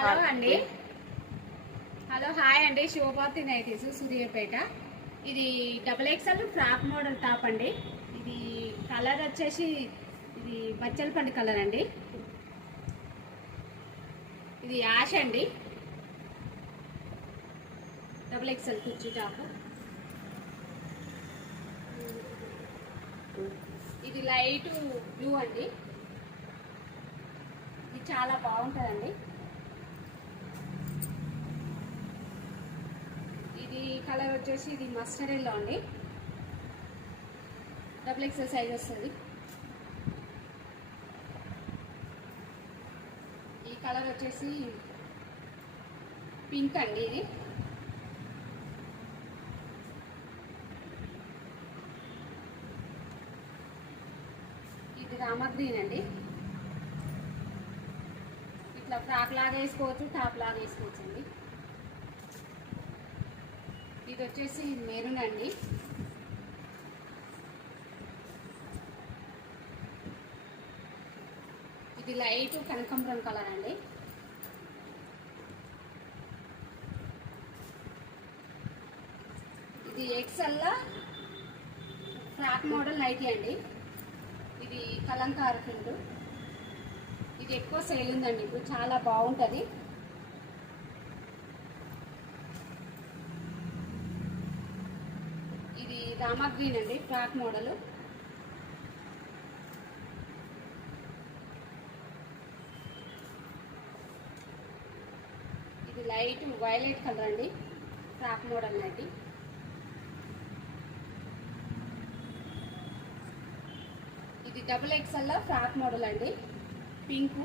Hello అండి, hello hi అండి. Shivabharathi nighties, Suryapet. ఇది XXL ఫ్రాక్ మోడల్ టాప్ అండి. ఇది కలర్ వచ్చేసి ఇది బచ్చలపండు కలర్ అండి. ఇది యాష్ అండి. XXL కుర్చీ టాప్. ఇది లైట్ బ్లూ అండి. ఇది చాలా బాగుంటుందండి. ఇది కలర్ వచ్చేసి ఇది మస్టర్డ్ ఎల్లో అండి. XXL సైజ్ వస్తుంది. ఈ కలర్ వచ్చేసి పింక్ అండి. ఇది రామా గ్రీన్ అండి. ఇట్లా ఫ్రాక్ లాగా వేసుకోవచ్చు, టాప్ లాగా వేసుకోవచ్చు అండి. ఇది వచ్చేసి మెరూన్ అండి. ఇది లైట్ కనకాంబరం కలర్ అండి. ఇది XL ఫ్రాక్ మోడల్ నైటీ అండి. ఇది కలంకార ప్రింట్. ఇది ఎక్కువ సేల్ ఉందండి ఇప్పుడు, చాలా బాగుంటుంది. ఇది రామా గ్రీన్ అండి, ఫ్రాక్ మోడల్. ఇది లైట్ వైలెట్ కలర్ అండి, ఫ్రాక్ మోడల్ అండి. ఇది XXL ఫ్రాక్ మోడల్ అండి, పింక్.